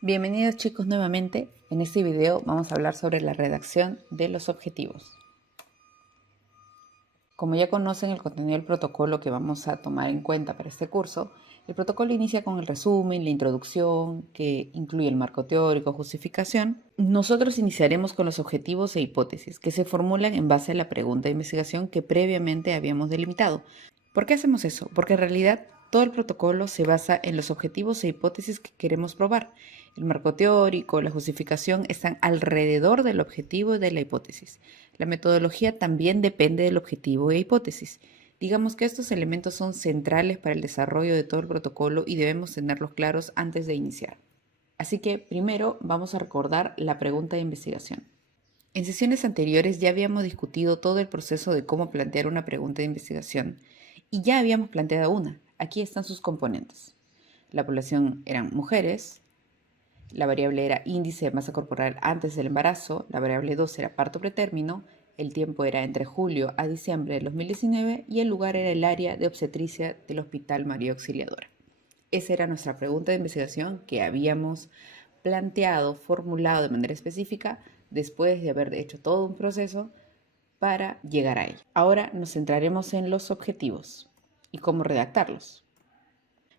Bienvenidos chicos nuevamente. En este video vamos a hablar sobre la redacción de los objetivos. Como ya conocen el contenido del protocolo que vamos a tomar en cuenta para este curso, el protocolo inicia con el resumen, la introducción, que incluye el marco teórico, justificación. Nosotros iniciaremos con los objetivos e hipótesis, que se formulan en base a la pregunta de investigación que previamente habíamos delimitado. ¿Por qué hacemos eso? Porque en realidad todo el protocolo se basa en los objetivos e hipótesis que queremos probar. El marco teórico, la justificación están alrededor del objetivo y de la hipótesis. La metodología también depende del objetivo e hipótesis. Digamos que estos elementos son centrales para el desarrollo de todo el protocolo y debemos tenerlos claros antes de iniciar. Así que primero vamos a recordar la pregunta de investigación. En sesiones anteriores ya habíamos discutido todo el proceso de cómo plantear una pregunta de investigación y ya habíamos planteado una. Aquí están sus componentes. La población eran mujeres, la variable era índice de masa corporal antes del embarazo, la variable 2 era parto pretérmino, el tiempo era entre julio a diciembre del 2019 y el lugar era el área de obstetricia del Hospital María Auxiliadora. Esa era nuestra pregunta de investigación que habíamos planteado, formulado de manera específica después de haber hecho todo un proceso para llegar a él. Ahora nos centraremos en los objetivos y cómo redactarlos.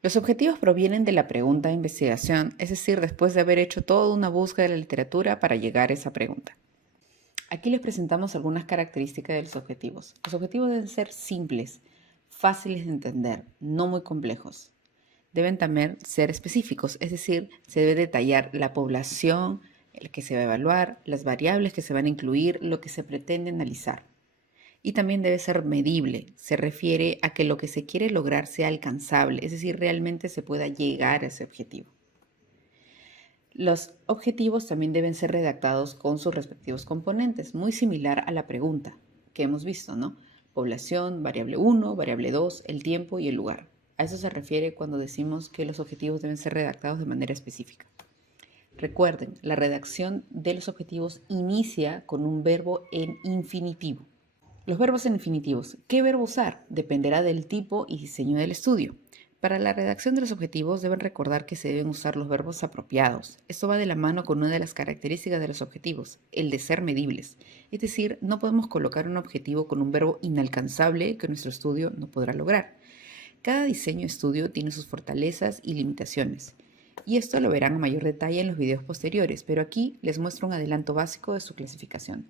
Los objetivos provienen de la pregunta de investigación, es decir, después de haber hecho toda una búsqueda de la literatura para llegar a esa pregunta. Aquí les presentamos algunas características de los objetivos. Los objetivos deben ser simples, fáciles de entender, no muy complejos. Deben también ser específicos, es decir, se debe detallar la población, el que se va a evaluar, las variables que se van a incluir, lo que se pretende analizar. Y también debe ser medible, se refiere a que lo que se quiere lograr sea alcanzable, es decir, realmente se pueda llegar a ese objetivo. Los objetivos también deben ser redactados con sus respectivos componentes, muy similar a la pregunta que hemos visto, ¿no? Población, variable 1, variable 2, el tiempo y el lugar. A eso se refiere cuando decimos que los objetivos deben ser redactados de manera específica. Recuerden, la redacción de los objetivos inicia con un verbo en infinitivo. Los verbos en infinitivos. ¿Qué verbo usar? Dependerá del tipo y diseño del estudio. Para la redacción de los objetivos deben recordar que se deben usar los verbos apropiados. Esto va de la mano con una de las características de los objetivos, el de ser medibles. Es decir, no podemos colocar un objetivo con un verbo inalcanzable que nuestro estudio no podrá lograr. Cada diseño de estudio tiene sus fortalezas y limitaciones. Y esto lo verán a mayor detalle en los videos posteriores, pero aquí les muestro un adelanto básico de su clasificación.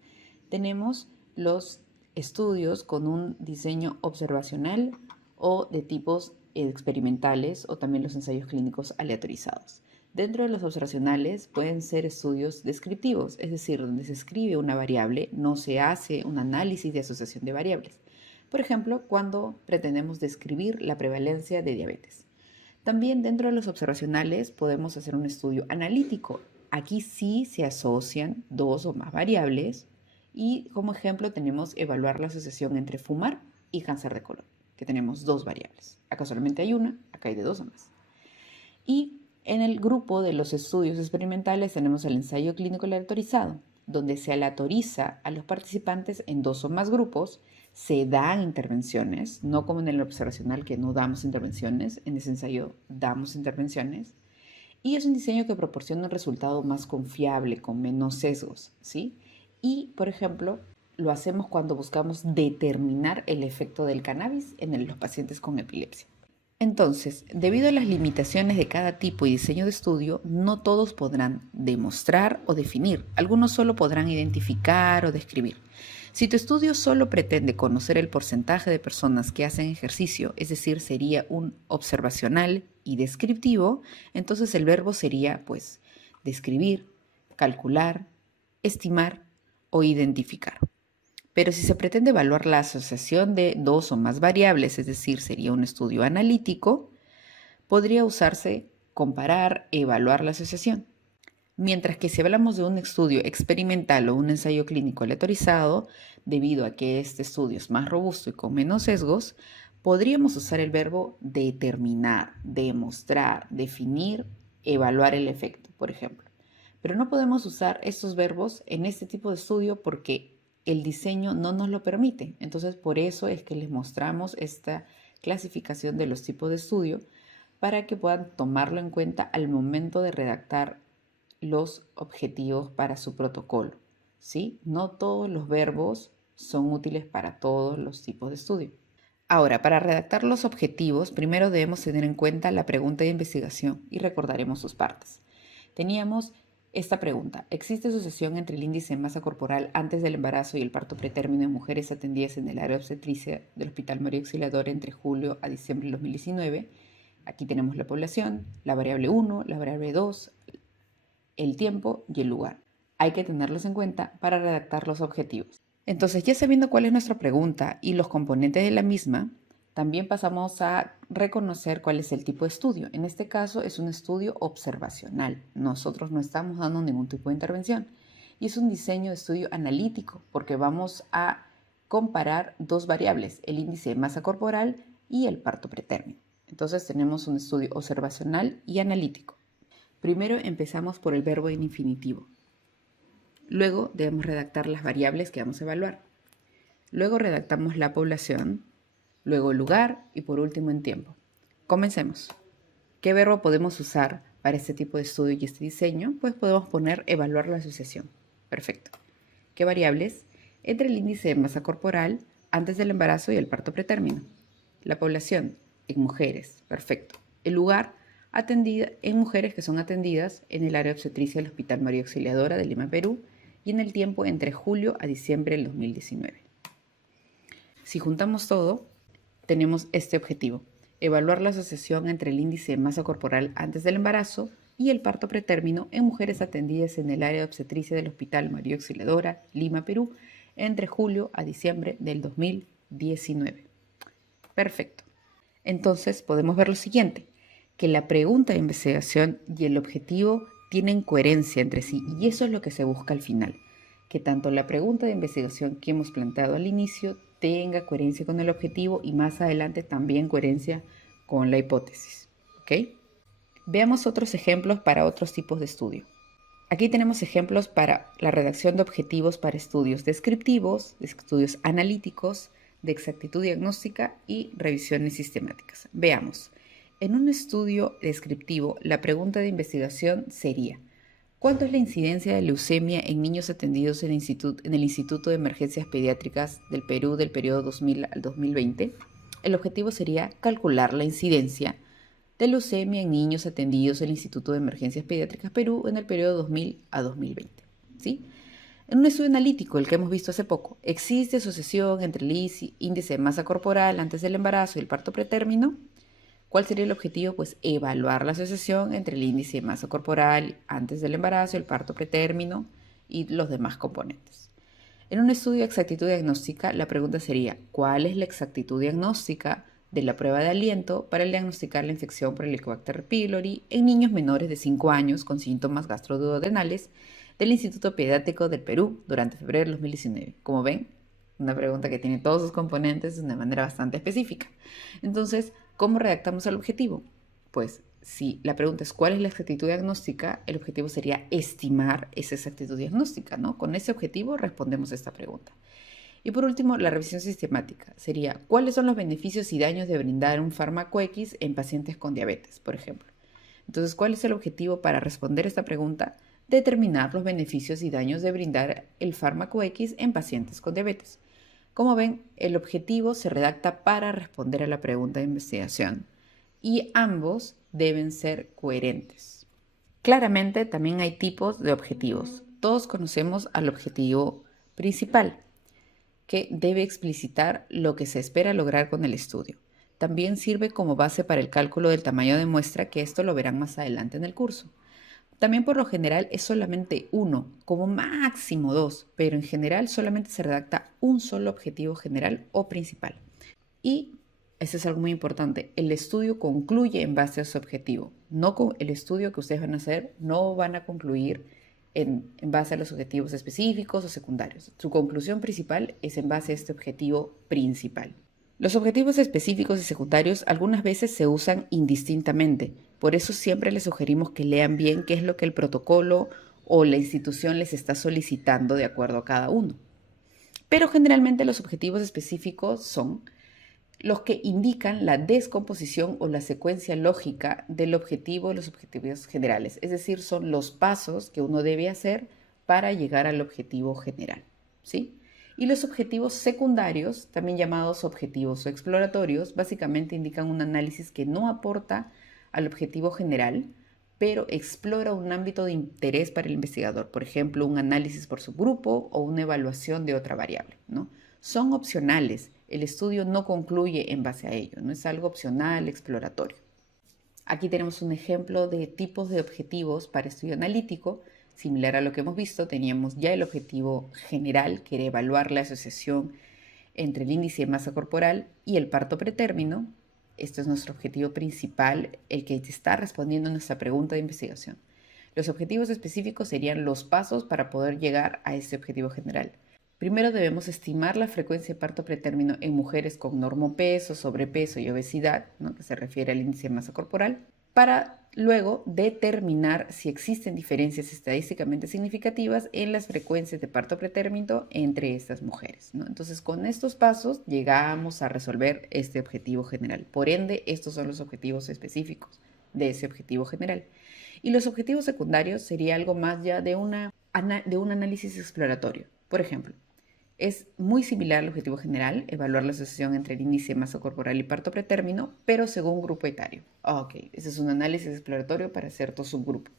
Tenemos los estudios con un diseño observacional o de tipos experimentales o también los ensayos clínicos aleatorizados. Dentro de los observacionales pueden ser estudios descriptivos, es decir, donde se escribe una variable, no se hace un análisis de asociación de variables. Por ejemplo, cuando pretendemos describir la prevalencia de diabetes. También dentro de los observacionales podemos hacer un estudio analítico. Aquí sí se asocian dos o más variables y como ejemplo tenemos evaluar la asociación entre fumar y cáncer de colon, que tenemos dos variables. Acá solamente hay una, acá hay de dos o más. Y en el grupo de los estudios experimentales tenemos el ensayo clínico aleatorizado, donde se aleatoriza a los participantes en dos o más grupos, se dan intervenciones, no como en el observacional que no damos intervenciones, en ese ensayo damos intervenciones, y es un diseño que proporciona un resultado más confiable, con menos sesgos, ¿sí? Y, por ejemplo, lo hacemos cuando buscamos determinar el efecto del cannabis en los pacientes con epilepsia. Entonces, debido a las limitaciones de cada tipo y diseño de estudio, no todos podrán demostrar o definir, algunos solo podrán identificar o describir. Si tu estudio solo pretende conocer el porcentaje de personas que hacen ejercicio, es decir, sería un observacional y descriptivo, entonces el verbo sería, pues, describir, calcular, estimar o identificar. Pero si se pretende evaluar la asociación de dos o más variables, es decir, sería un estudio analítico, podría usarse comparar, evaluar la asociación. Mientras que si hablamos de un estudio experimental o un ensayo clínico aleatorizado, debido a que este estudio es más robusto y con menos sesgos, podríamos usar el verbo determinar, demostrar, definir, evaluar el efecto, por ejemplo. Pero no podemos usar estos verbos en este tipo de estudio porque el diseño no nos lo permite. Entonces, por eso es que les mostramos esta clasificación de los tipos de estudio para que puedan tomarlo en cuenta al momento de redactar los objetivos para su protocolo, ¿sí? No todos los verbos son útiles para todos los tipos de estudio. Ahora, para redactar los objetivos, primero debemos tener en cuenta la pregunta de investigación y recordaremos sus partes. Teníamos esta pregunta: ¿existe asociación entre el índice de masa corporal antes del embarazo y el parto pretérmino en mujeres atendidas en el área de obstetricia del Hospital María Auxiliadora entre julio a diciembre del 2019? Aquí tenemos la población, la variable 1, la variable 2, el tiempo y el lugar. Hay que tenerlos en cuenta para redactar los objetivos. Entonces, ya sabiendo cuál es nuestra pregunta y los componentes de la misma, también pasamos a reconocer cuál es el tipo de estudio. En este caso es un estudio observacional. Nosotros no estamos dando ningún tipo de intervención. Y es un diseño de estudio analítico porque vamos a comparar dos variables, el índice de masa corporal y el parto pretérmino. Entonces tenemos un estudio observacional y analítico. Primero empezamos por el verbo en infinitivo. Luego debemos redactar las variables que vamos a evaluar. Luego redactamos la población, luego el lugar y por último en tiempo. Comencemos. ¿Qué verbo podemos usar para este tipo de estudio y este diseño? Pues podemos poner evaluar la asociación. Perfecto. ¿Qué variables? Entre el índice de masa corporal antes del embarazo y el parto pretérmino. La población en mujeres. Perfecto. El lugar atendida en mujeres que son atendidas en el área de obstetricia del Hospital María Auxiliadora de Lima, Perú, y en el tiempo entre julio a diciembre del 2019. Si juntamos todo, tenemos este objetivo: evaluar la asociación entre el índice de masa corporal antes del embarazo y el parto pretérmino en mujeres atendidas en el área de obstetricia del Hospital María Auxiliadora, Lima, Perú, entre julio a diciembre del 2019. Perfecto. Entonces podemos ver lo siguiente, que la pregunta de investigación y el objetivo tienen coherencia entre sí, y eso es lo que se busca al final, que tanto la pregunta de investigación que hemos planteado al inicio tenga coherencia con el objetivo y más adelante también coherencia con la hipótesis. ¿Ok? Veamos otros ejemplos para otros tipos de estudio. Aquí tenemos ejemplos para la redacción de objetivos para estudios descriptivos, de estudios analíticos, de exactitud diagnóstica y revisiones sistemáticas. Veamos. En un estudio descriptivo, la pregunta de investigación sería: ¿cuánto es la incidencia de leucemia en niños atendidos en el Instituto de Emergencias Pediátricas del Perú del periodo 2000 al 2020? El objetivo sería calcular la incidencia de leucemia en niños atendidos en el Instituto de Emergencias Pediátricas Perú en el periodo 2000 a 2020. ¿Sí? En un estudio analítico, el que hemos visto hace poco, ¿existe asociación entre el índice de masa corporal antes del embarazo y el parto pretérmino? ¿Cuál sería el objetivo? Pues evaluar la asociación entre el índice de masa corporal antes del embarazo, el parto pretérmino y los demás componentes. En un estudio de exactitud diagnóstica, la pregunta sería: ¿cuál es la exactitud diagnóstica de la prueba de aliento para diagnosticar la infección por Helicobacter pylori en niños menores de 5 años con síntomas gastroduodenales del Instituto Pediátrico del Perú durante febrero de 2019? Como ven, una pregunta que tiene todos sus componentes de una manera bastante específica. Entonces, ¿cómo redactamos el objetivo? Pues si la pregunta es ¿cuál es la exactitud diagnóstica? El objetivo sería estimar esa exactitud diagnóstica, ¿no? Con ese objetivo respondemos a esta pregunta. Y por último, la revisión sistemática sería: ¿cuáles son los beneficios y daños de brindar un fármaco X en pacientes con diabetes, por ejemplo? Entonces, ¿cuál es el objetivo para responder esta pregunta? Determinar los beneficios y daños de brindar el fármaco X en pacientes con diabetes. Como ven, el objetivo se redacta para responder a la pregunta de investigación y ambos deben ser coherentes. Claramente también hay tipos de objetivos. Todos conocemos al objetivo principal, que debe explicitar lo que se espera lograr con el estudio. También sirve como base para el cálculo del tamaño de muestra, que esto lo verán más adelante en el curso. También por lo general es solamente uno, como máximo dos, pero en general solamente se redacta un solo objetivo general o principal. Y eso es algo muy importante: el estudio concluye en base a su objetivo. No con el estudio que ustedes van a hacer, no van a concluir en base a los objetivos específicos o secundarios. Su conclusión principal es en base a este objetivo principal. Los objetivos específicos y secundarios algunas veces se usan indistintamente. Por eso siempre les sugerimos que lean bien qué es lo que el protocolo o la institución les está solicitando de acuerdo a cada uno. Pero generalmente los objetivos específicos son los que indican la descomposición o la secuencia lógica del objetivo, los objetivos generales. Es decir, son los pasos que uno debe hacer para llegar al objetivo general, ¿sí? Y los objetivos secundarios, también llamados objetivos o exploratorios, básicamente indican un análisis que no aporta al objetivo general, pero explora un ámbito de interés para el investigador, por ejemplo, un análisis por subgrupo o una evaluación de otra variable, ¿no? Son opcionales, el estudio no concluye en base a ello, no es algo opcional, exploratorio. Aquí tenemos un ejemplo de tipos de objetivos para estudio analítico. Similar a lo que hemos visto, teníamos ya el objetivo general, que era evaluar la asociación entre el índice de masa corporal y el parto pretérmino. Esto es nuestro objetivo principal, el que está respondiendo a nuestra pregunta de investigación. Los objetivos específicos serían los pasos para poder llegar a este objetivo general. Primero debemos estimar la frecuencia de parto pretérmino en mujeres con normopeso, sobrepeso y obesidad, ¿no?, que se refiere al índice de masa corporal, para luego determinar si existen diferencias estadísticamente significativas en las frecuencias de parto pretérmino entre estas mujeres, ¿no? Entonces, con estos pasos llegamos a resolver este objetivo general. Por ende, estos son los objetivos específicos de ese objetivo general. Y los objetivos secundarios sería algo más ya de un análisis exploratorio. Por ejemplo, es muy similar al objetivo general, evaluar la asociación entre el índice de masa corporal y parto pretérmino, pero según grupo etario. Ok, ese es un análisis exploratorio para cierto subgrupo.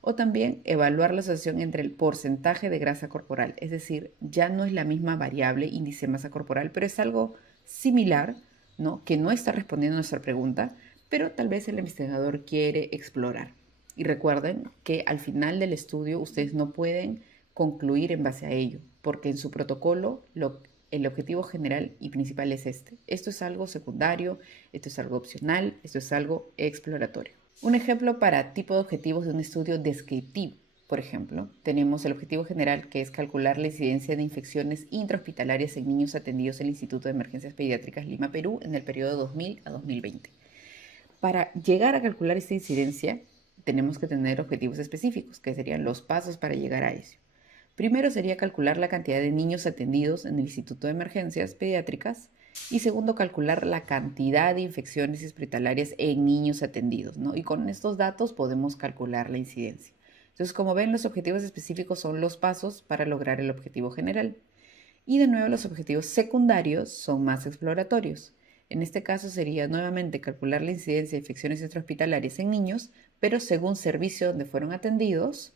O también evaluar la asociación entre el porcentaje de grasa corporal, es decir, ya no es la misma variable índice de masa corporal, pero es algo similar, ¿no?, que no está respondiendo a nuestra pregunta, pero tal vez el investigador quiere explorar. Y recuerden que al final del estudio ustedes no pueden concluir en base a ello, porque en su protocolo el objetivo general y principal es este. Esto es algo secundario, esto es algo opcional, esto es algo exploratorio. Un ejemplo para tipo de objetivos de un estudio descriptivo. Por ejemplo, tenemos el objetivo general, que es calcular la incidencia de infecciones intrahospitalarias en niños atendidos en el Instituto de Emergencias Pediátricas Lima, Perú, en el periodo 2000 a 2020. Para llegar a calcular esta incidencia, tenemos que tener objetivos específicos, que serían los pasos para llegar a eso. Primero sería calcular la cantidad de niños atendidos en el Instituto de Emergencias Pediátricas y segundo, calcular la cantidad de infecciones hospitalarias en niños atendidos, ¿no? Y con estos datos podemos calcular la incidencia. Entonces, como ven, los objetivos específicos son los pasos para lograr el objetivo general. Y de nuevo, los objetivos secundarios son más exploratorios. En este caso sería nuevamente calcular la incidencia de infecciones intrahospitalarias en niños, pero según servicio donde fueron atendidos,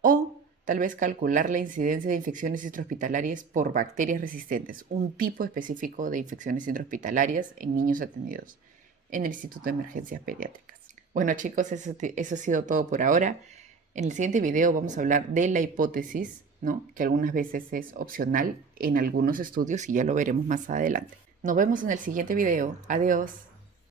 o tal vez calcular la incidencia de infecciones intrahospitalarias por bacterias resistentes, un tipo específico de infecciones intrahospitalarias en niños atendidos en el Instituto de Emergencias Pediátricas. Bueno, chicos, eso ha sido todo por ahora. En el siguiente video vamos a hablar de la hipótesis, ¿no?, que algunas veces es opcional en algunos estudios y ya lo veremos más adelante. Nos vemos en el siguiente video. Adiós.